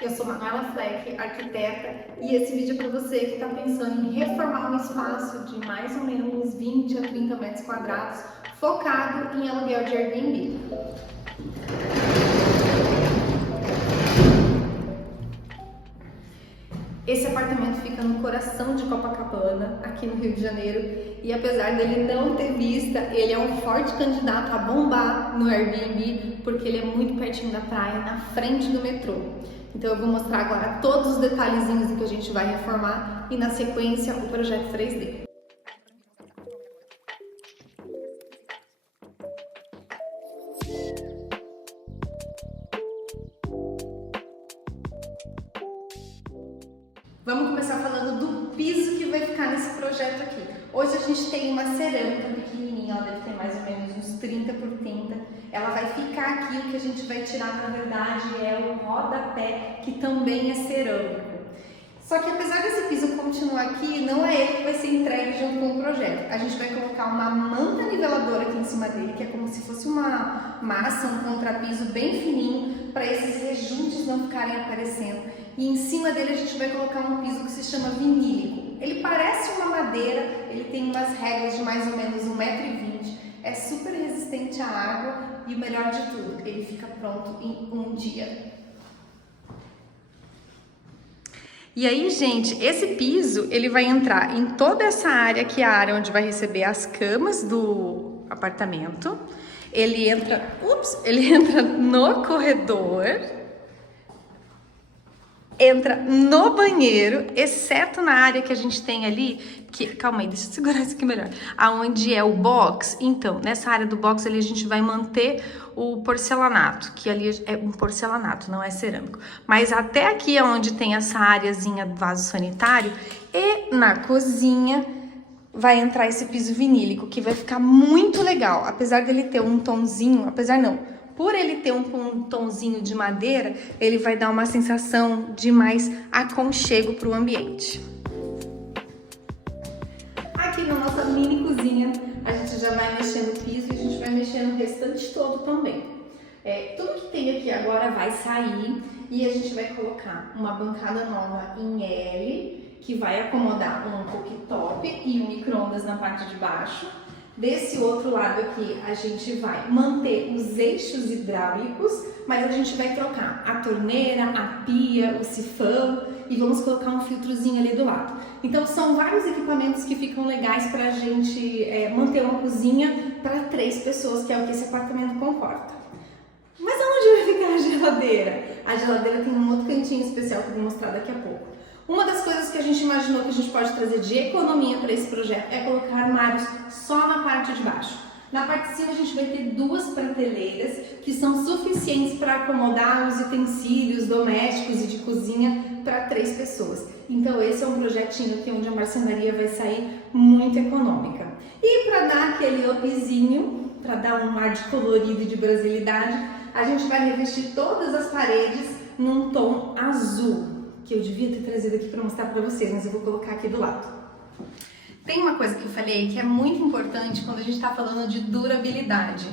Eu sou Manuela Fleck, arquiteta, e esse vídeo é para você que está pensando em reformar um espaço de mais ou menos 20 a 30 metros quadrados, focado em aluguel de Airbnb. Esse apartamento fica no coração de Copacabana, aqui no Rio de Janeiro, e apesar dele não ter vista, ele é um forte candidato a bombar no Airbnb, porque ele é muito pertinho da praia, na frente do metrô. Então eu vou mostrar agora todos os detalhezinhos do que a gente vai reformar e na sequência o projeto 3D. Vamos começar falando do piso que vai ficar nesse projeto aqui. Hoje a gente tem uma cerâmica pequenininha, ela deve ter mais ou menos uns 30 por 30. Ela vai ficar aqui, o que a gente vai tirar na verdade é o rodapé, que também é cerâmico. Só que apesar desse piso continuar aqui, não é ele que vai ser entregue junto com o projeto. A gente vai colocar uma manta niveladora aqui em cima dele, que é como se fosse uma massa, um contrapiso bem fininho, para esses rejuntes não ficarem aparecendo. E em cima dele a gente vai colocar um piso que se chama vinílico. Ele parece uma madeira, ele tem umas regras de mais ou menos 1,20 m, é super resistente à água e o melhor de tudo, ele fica pronto em um dia. E aí, gente, esse piso, ele vai entrar em toda essa área, que é a área onde vai receber as camas do apartamento. Ele entra no corredor, entra no banheiro, exceto na área que a gente tem ali, calma aí, deixa eu segurar isso aqui melhor, aonde é o box. Então, nessa área do box ali a gente vai manter o porcelanato, que ali é um porcelanato, não é cerâmico. Mas até aqui é onde tem essa areazinha do vaso sanitário, e na cozinha vai entrar esse piso vinílico, que vai ficar muito legal, apesar dele ter um tonzinho, por ele ter um tonzinho de madeira, ele vai dar uma sensação de mais aconchego para o ambiente. Aqui na nossa mini cozinha, a gente já vai mexer no piso e a gente vai mexer no restante todo também. Tudo que tem aqui agora vai sair e a gente vai colocar uma bancada nova em L, que vai acomodar um cooktop e um micro-ondas na parte de baixo. Desse outro lado aqui, a gente vai manter os eixos hidráulicos, mas a gente vai trocar a torneira, a pia, o sifão e vamos colocar um filtrozinho ali do lado. Então são vários equipamentos que ficam legais para a gente manter uma cozinha para 3 pessoas, que é o que esse apartamento comporta. Mas aonde vai ficar a geladeira? A geladeira tem um outro cantinho especial que eu vou mostrar daqui a pouco. Uma das coisas que a gente imaginou que a gente pode trazer de economia para esse projeto é colocar armários só na parte de baixo. Na parte de cima a gente vai ter 2 prateleiras que são suficientes para acomodar os utensílios domésticos e de cozinha para 3 pessoas. Então esse é um projetinho aqui onde a marcenaria vai sair muito econômica. E para dar aquele upzinho, para dar um ar de colorido e de brasilidade, a gente vai revestir todas as paredes num tom azul, que eu devia ter trazido aqui para mostrar para vocês, mas eu vou colocar aqui do lado. Tem uma coisa que eu falei que é muito importante quando a gente está falando de durabilidade.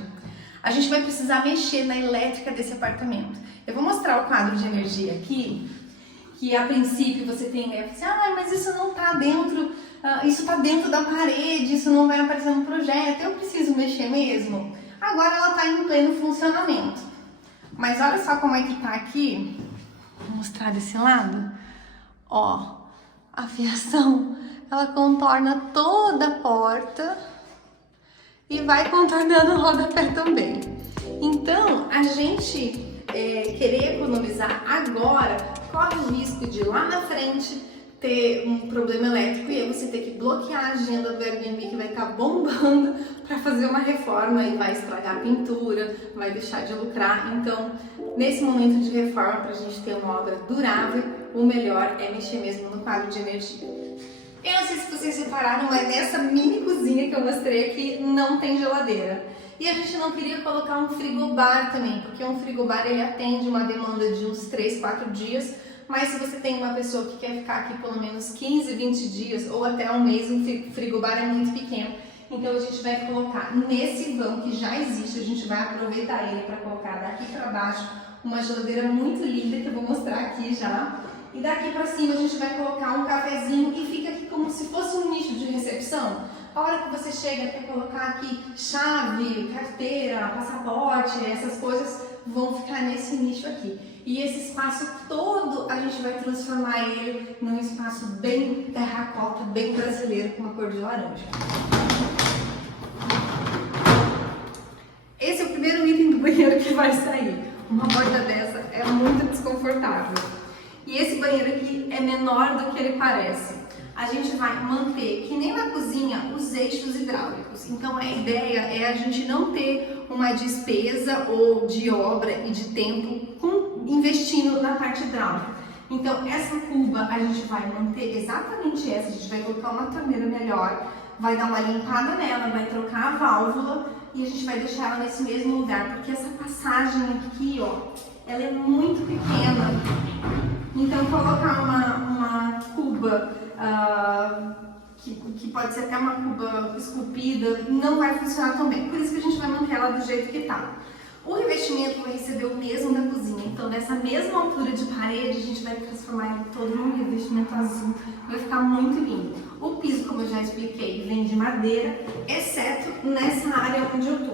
A gente vai precisar mexer na elétrica desse apartamento. Eu vou mostrar o quadro de energia aqui, que a princípio você tem ideia, mas isso não está dentro, isso está dentro da parede, isso não vai aparecer no projeto, eu preciso mexer mesmo? Agora ela está em pleno funcionamento. Mas olha só como é que está aqui. Vou mostrar desse lado. Ó, a fiação, ela contorna toda a porta e vai contornando o rodapé também. Então, a gente querer economizar agora, corre o risco de lá na frente ter um problema elétrico e aí você ter que bloquear a agenda do Airbnb, que vai estar bombando para fazer uma reforma e vai estragar a pintura, vai deixar de lucrar. Então, nesse momento de reforma, para a gente ter uma obra durável, o melhor é mexer mesmo no quadro de energia. Eu não sei se vocês repararam, mas nessa mini cozinha que eu mostrei aqui não tem geladeira. E a gente não queria colocar um frigobar também, porque um frigobar ele atende uma demanda de uns 3, 4 dias, mas se você tem uma pessoa que quer ficar aqui pelo menos 15, 20 dias ou até um mês, um frigobar é muito pequeno. Então a gente vai colocar nesse vão que já existe, a gente vai aproveitar ele para colocar daqui para baixo uma geladeira muito linda que eu vou mostrar aqui já. chá. E daqui pra cima a gente vai colocar um cafezinho e fica aqui como se fosse um nicho de recepção. A hora que você chega para colocar aqui chave, carteira, passaporte, essas coisas vão ficar nesse nicho aqui. E esse espaço todo a gente vai transformar ele num espaço bem terracota, bem brasileiro, com uma cor de laranja. Esse é o primeiro item do banheiro que vai sair. Uma borda dessa é muito desconfortável. E esse banheiro aqui é menor do que ele parece. A gente vai manter, que nem na cozinha, os eixos hidráulicos. Então a ideia é a gente não ter uma despesa ou de obra e de tempo investindo na parte hidráulica. Então essa cuba a gente vai manter exatamente essa, a gente vai colocar uma torneira melhor, vai dar uma limpada nela, vai trocar a válvula e a gente vai deixar ela nesse mesmo lugar, porque essa passagem aqui, ó, ela é muito pequena. Então colocar uma cuba que pode ser até uma cuba esculpida não vai funcionar tão bem. Por isso que a gente vai manter ela do jeito que está. O revestimento vai receber o mesmo da cozinha. Então nessa mesma altura de parede a gente vai transformar ele todo num revestimento azul. Vai ficar muito lindo. O piso, como eu já expliquei, vem de madeira, exceto nessa área onde eu tô,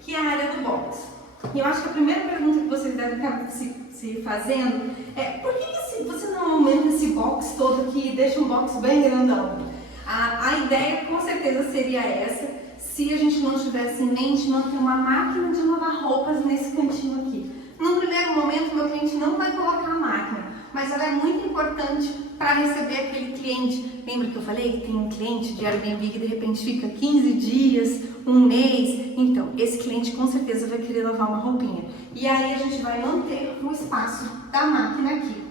que é a área do box. E eu acho que a primeira pergunta que vocês devem estar se fazendo é: por que você não aumenta esse box todo aqui e deixa um box bem grandão? A ideia com certeza seria essa, se a gente não tivesse em mente manter uma máquina de lavar roupas nesse cantinho aqui. Num primeiro momento, meu cliente não vai colocar a máquina, mas ela é muito importante para receber aquele cliente. Lembra que eu falei que tem um cliente de Airbnb que de repente fica 15 dias, um mês? Então, esse cliente com certeza vai querer lavar uma roupinha. E aí a gente vai manter o espaço da máquina aqui.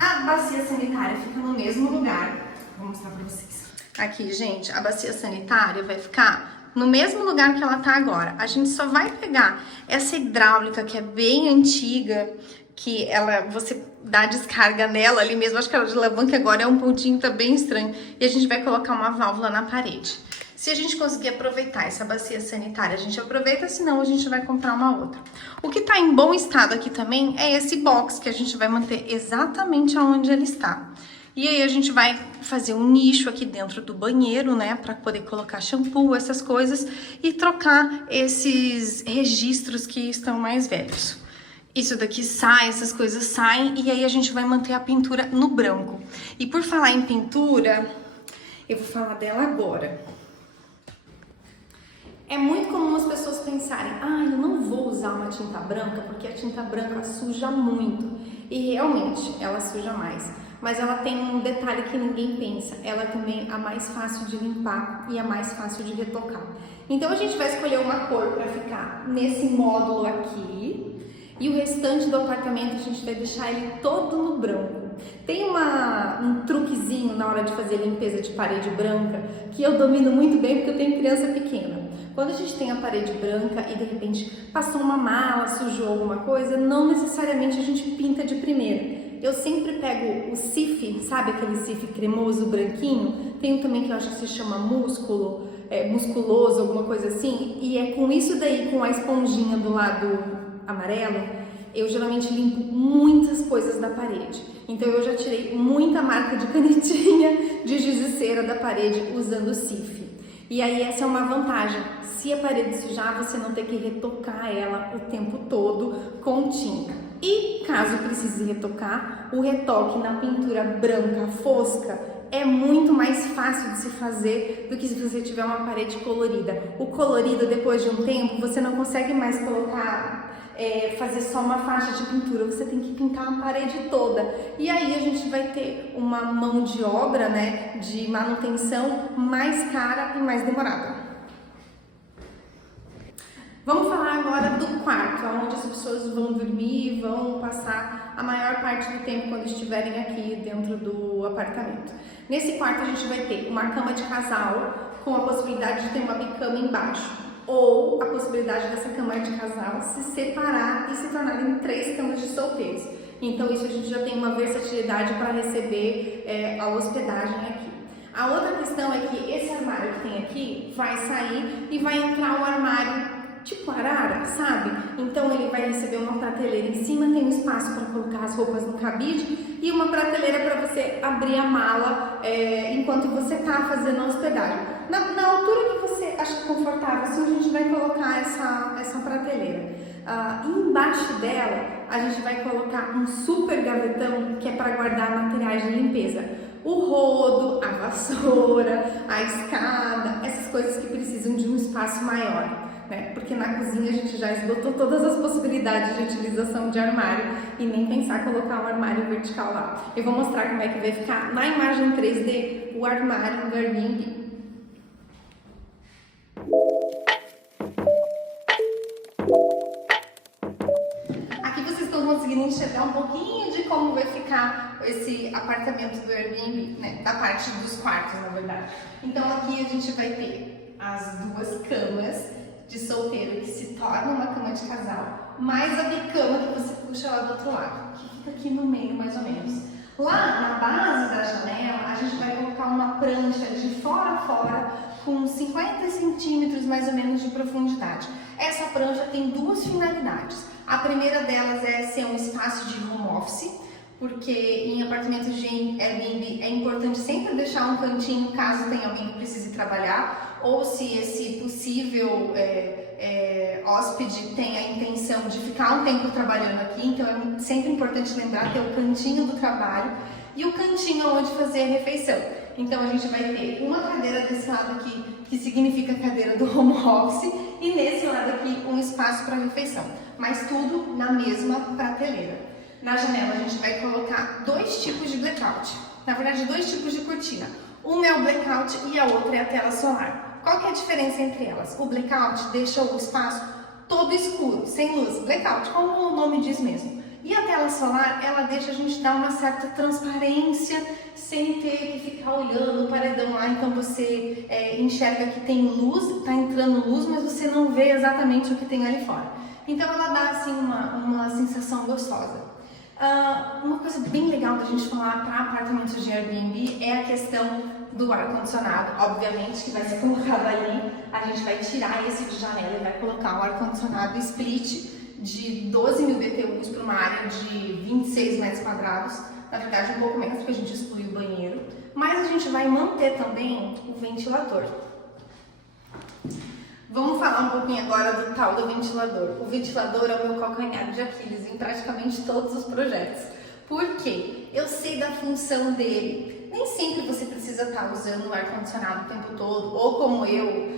A bacia sanitária fica no mesmo lugar. Vou mostrar para vocês. Aqui, gente, a bacia sanitária vai ficar no mesmo lugar que ela tá agora. A gente só vai pegar essa hidráulica que é bem antiga, que você dá descarga nela ali mesmo, acho que ela de alavanca agora é um pontinho, tá bem estranho, e a gente vai colocar uma válvula na parede. Se a gente conseguir aproveitar essa bacia sanitária, a gente aproveita, senão a gente vai comprar uma outra. O que tá em bom estado aqui também é esse box, que a gente vai manter exatamente aonde ele está. E aí a gente vai fazer um nicho aqui dentro do banheiro, né, para poder colocar shampoo, essas coisas, e trocar esses registros que estão mais velhos. Isso daqui sai, essas coisas saem, e aí a gente vai manter a pintura no branco. E por falar em pintura, eu vou falar dela agora. É muito comum as pessoas pensarem: eu não vou usar uma tinta branca porque a tinta branca suja muito. E realmente, ela suja mais. Mas ela tem um detalhe que ninguém pensa: ela também é a mais fácil de limpar e a mais fácil de retocar. Então a gente vai escolher uma cor para ficar nesse módulo aqui, e o restante do apartamento a gente vai deixar ele todo no branco. Tem um truquezinho na hora de fazer limpeza de parede branca que eu domino muito bem porque eu tenho criança pequena. Quando a gente tem a parede branca e de repente passou uma mala, sujou alguma coisa, não necessariamente a gente pinta de primeira. Eu sempre pego o Cif, sabe aquele Cif cremoso, branquinho? Tem um também que eu acho que se chama musculoso, alguma coisa assim. E é com isso daí, com a esponjinha do lado amarelo, eu geralmente limpo muitas coisas da parede. Então eu já tirei muita marca de canetinha, de giz de cera da parede usando o Cif. E aí essa é uma vantagem: se a parede sujar, você não tem que retocar ela o tempo todo com tinta. E caso precise retocar, o retoque na pintura branca fosca é muito mais fácil de se fazer do que se você tiver uma parede colorida. O colorido, depois de um tempo, você não consegue mais fazer só uma faixa de pintura, você tem que pintar a parede toda. E aí a gente vai ter uma mão de obra, né, de manutenção mais cara e mais demorada. Vamos falar agora do quarto, onde as pessoas vão dormir, vão passar a maior parte do tempo quando estiverem aqui dentro do apartamento. Nesse quarto a gente vai ter uma cama de casal com a possibilidade de ter uma bicama embaixo, ou a possibilidade dessa cama de casal se separar e se tornar em 3 camas de solteiros. Então isso a gente já tem uma versatilidade para receber a hospedagem aqui. A outra questão é que esse armário que tem aqui vai sair e vai entrar o armário tipo arara, sabe? Então ele vai receber uma prateleira em cima, tem um espaço para colocar as roupas no cabide e uma prateleira para você abrir a mala enquanto você está fazendo a hospedagem. Na altura que você acha confortável, assim a gente vai colocar essa prateleira. Embaixo dela a gente vai colocar um super gavetão que é para guardar materiais de limpeza. O rodo, a vassoura, a escada, essas coisas que precisam de um espaço maior, né? Porque na cozinha a gente já esgotou todas as possibilidades de utilização de armário e nem pensar em colocar um armário vertical lá. Eu vou mostrar como é que vai ficar na imagem 3D o armário do Airbnb. Conseguindo enxergar um pouquinho de como vai ficar esse apartamento do Airbnb, né? Da parte dos quartos, na verdade. Então aqui a gente vai ter as duas camas de solteiro que se tornam uma cama de casal, mais a bicama que você puxa lá do outro lado, que fica aqui no meio mais ou menos. Lá na base da janela a gente vai colocar uma prancha de fora a fora com 50 centímetros mais ou menos de profundidade. Essa prancha tem duas finalidades. A primeira delas é ser um espaço de home office, porque em apartamentos de Airbnb é importante sempre deixar um cantinho caso tenha alguém que precise trabalhar, ou se esse possível hóspede tem a intenção de ficar um tempo trabalhando aqui, então é sempre importante lembrar ter o cantinho do trabalho e o cantinho onde fazer a refeição. Então a gente vai ter uma cadeira desse lado aqui, que significa a cadeira do home office, e nesse lado aqui um espaço para refeição, mas tudo na mesma prateleira. Na janela a gente vai colocar dois tipos de blackout, na verdade dois tipos de cortina. Uma é o blackout e a outra é a tela solar. Qual que é a diferença entre elas? O blackout deixa o espaço todo escuro, sem luz, blackout, como o nome diz mesmo. E a tela solar, ela deixa a gente dar uma certa transparência, sem ter que ficar olhando o paredão lá, então você enxerga que tem luz, tá entrando luz, mas você não vê exatamente o que tem ali fora. Então ela dá assim uma sensação gostosa. Uma coisa bem legal da gente falar para apartamentos de Airbnb é a questão do ar-condicionado, obviamente que vai ser colocado ali. A gente vai tirar esse de janela e vai colocar o ar-condicionado split de 12.000 BTUs para uma área de 26 metros quadrados, na verdade um pouco menos porque a gente excluiu o banheiro, mas a gente vai manter também o ventilador. Vamos falar um pouquinho agora do tal do ventilador. O ventilador é o meu calcanhar de Aquiles em praticamente todos os projetos. Por quê? Eu sei da função dele. Nem sempre você precisa estar usando o ar-condicionado o tempo todo, ou como eu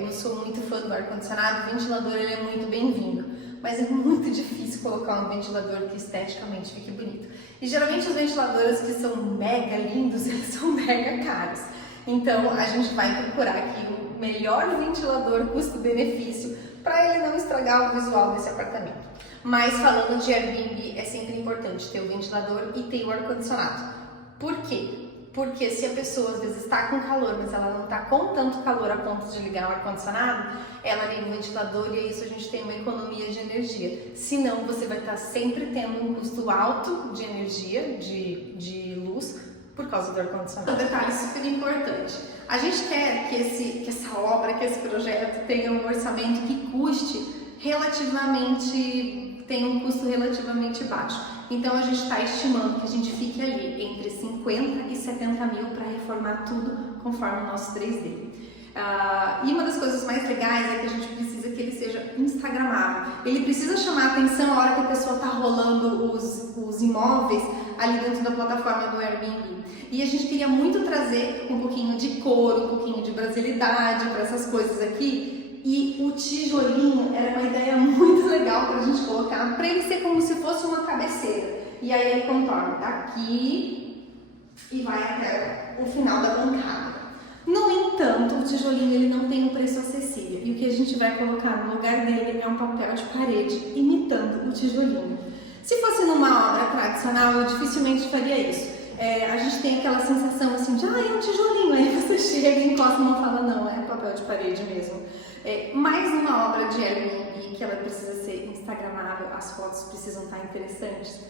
não sou muito fã do ar-condicionado, o ventilador ele é muito bem-vindo. Mas é muito difícil colocar um ventilador que esteticamente fique bonito. E geralmente os ventiladores que são mega lindos, eles são mega caros. Então a gente vai procurar aqui o melhor ventilador custo-benefício para ele não estragar o visual desse apartamento. Mas falando de Airbnb, é sempre importante ter o ventilador e ter o ar-condicionado. Por quê? Porque se a pessoa às vezes está com calor, mas ela não está com tanto calor a ponto de ligar o ar-condicionado, ela liga o ventilador e isso a gente tem uma economia de energia. Senão você vai estar sempre tendo um custo alto de energia, de luz, por causa do ar-condicionado. Um detalhe super importante. A gente quer que essa obra, que esse projeto tenha um orçamento que tenha um custo relativamente baixo. Então a gente está estimando que a gente fique ali entre 50 e 70 mil para reformar tudo conforme o nosso 3D. E uma das coisas mais legais é que a gente precisa que ele seja instagramável. Ele precisa chamar a atenção a hora que a pessoa está rolando os imóveis ali dentro da plataforma do Airbnb. E a gente queria muito trazer um pouquinho de cor, um pouquinho de brasilidade para essas coisas aqui. E o tijolinho era uma ideia muito legal para a gente colocar, para ele ser como se fosse uma cabeceira. E aí ele contorna daqui e vai até o final da bancada. No entanto, o tijolinho ele não tem um preço acessível. E o que a gente vai colocar no lugar dele é um papel de parede imitando o tijolinho. Se fosse numa obra tradicional, eu dificilmente faria isso. A gente tem aquela sensação assim de, é um tijolinho. Aí você chega e encosta e não fala, não, é papel de parede mesmo. Mas numa obra de Airbnb que ela precisa ser instagramável, as fotos precisam estar interessantes,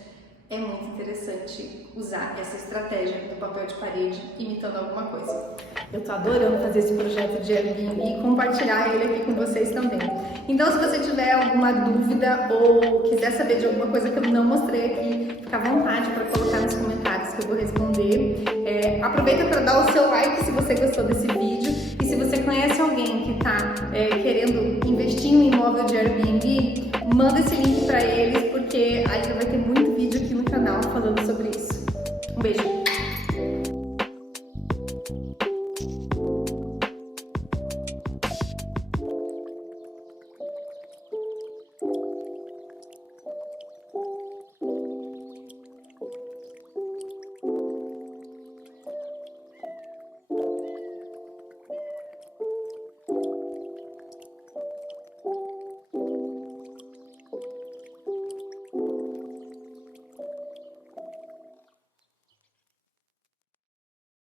é muito interessante usar essa estratégia do papel de parede imitando alguma coisa. Eu tô adorando fazer esse projeto de Airbnb e compartilhar ele aqui com vocês também. Então, se você tiver alguma dúvida ou quiser saber de alguma coisa que eu não mostrei aqui, fica à vontade para colocar nos comentários que eu vou responder. Aproveita para dar o seu like se você gostou desse vídeo, e se você conhece alguém que está querendo investir em um imóvel de Airbnb, manda esse link para eles, porque ainda vai ter muito vídeo aqui no canal falando sobre isso. Um beijo!